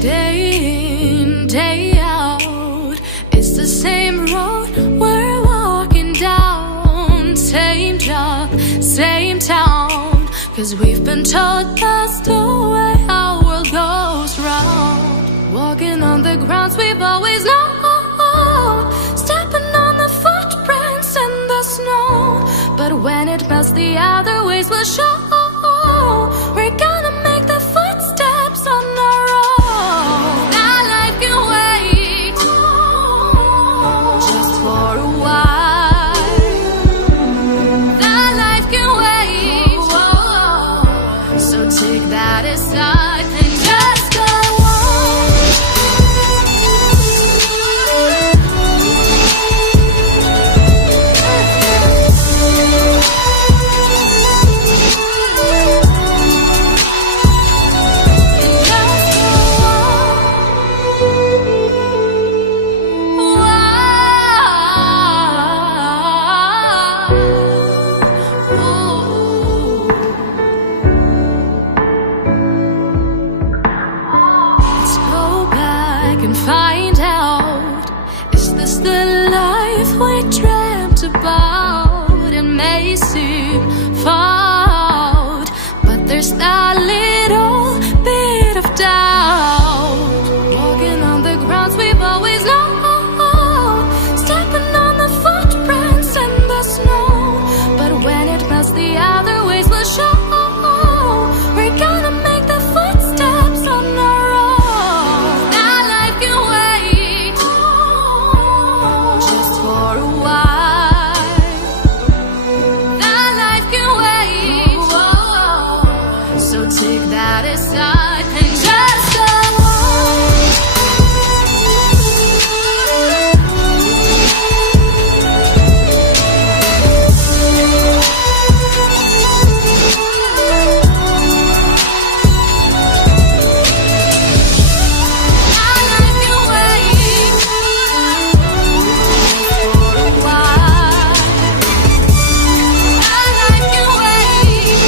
Day in, day out, it's the same road we're walking down. Same job, same town, 'cause we've been told that's the way our world goes round. Walking on the grounds we've always known, stepping on the footprints in the snow. But when it melts, the other ways will show. We're gonna make the footsteps on our own. Now life can wait, just for a while. Now life can wait, so take that aside and just go on. Find out, is this the life we dreamt about? It may seem far, but there's that little bit of doubt. Walking on the grounds we've always known, stepping on the footprints in the snow. But when it melts, the other ways will show. We're gonna make the footsteps on our own. Take that aside and just go on. Our life can wait for a while. Our life can wait.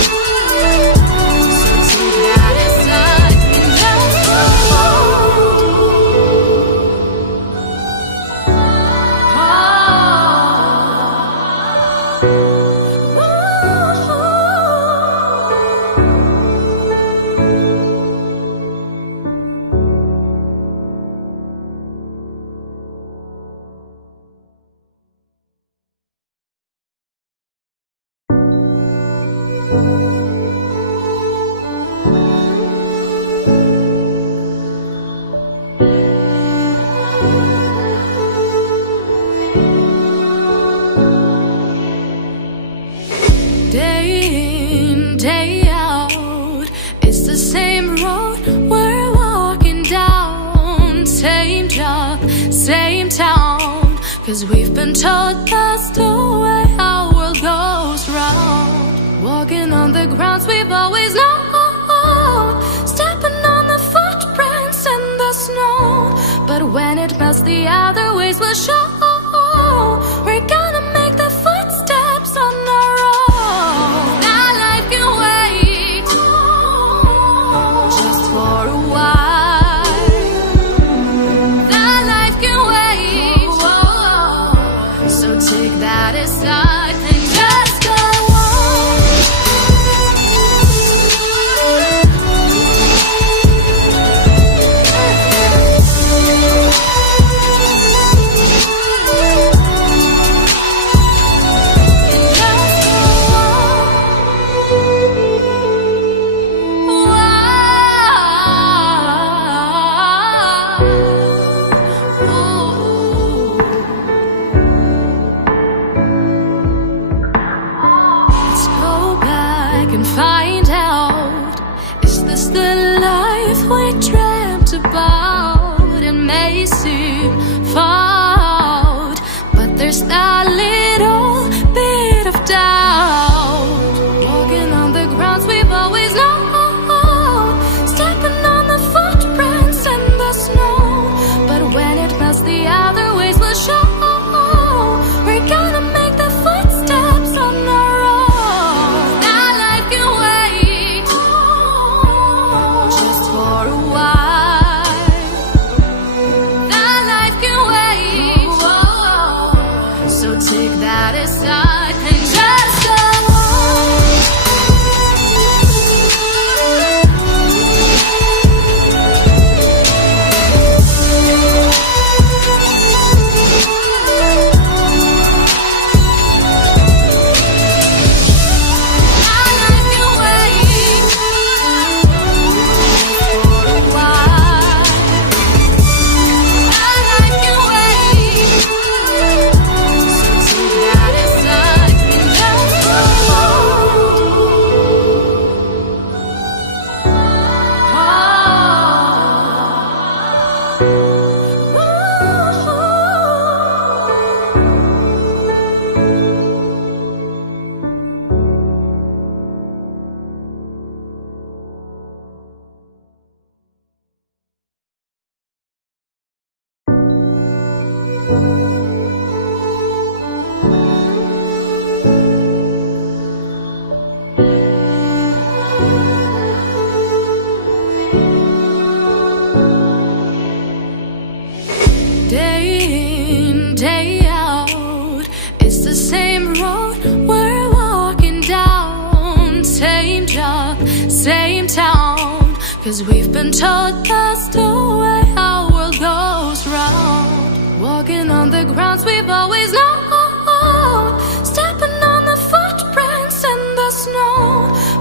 Day in, day out, it's the same road we're walking down. Same job, same town, 'cause we've been told that's the way our world goes round. Walking on the grounds we've always known, stepping on the footprints in the snow. But when it melts, the other ways will show. We're gonna make the footsteps on our own. Now life can wait, just for a while. Now life can wait, so take that aside and just go on. Find out, is this the life we dreamt about? It may seem far, but there's that little bit of doubt. Walking on the grounds we've always known, stepping on the footprints in the snow. Day in, day out, it's the same road we're walking down. Same job, same town, 'cause we've been told that's the way our world goes round. Walking on the grounds we've always known, stepping on the footprints in the snow.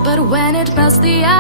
But when it melts the other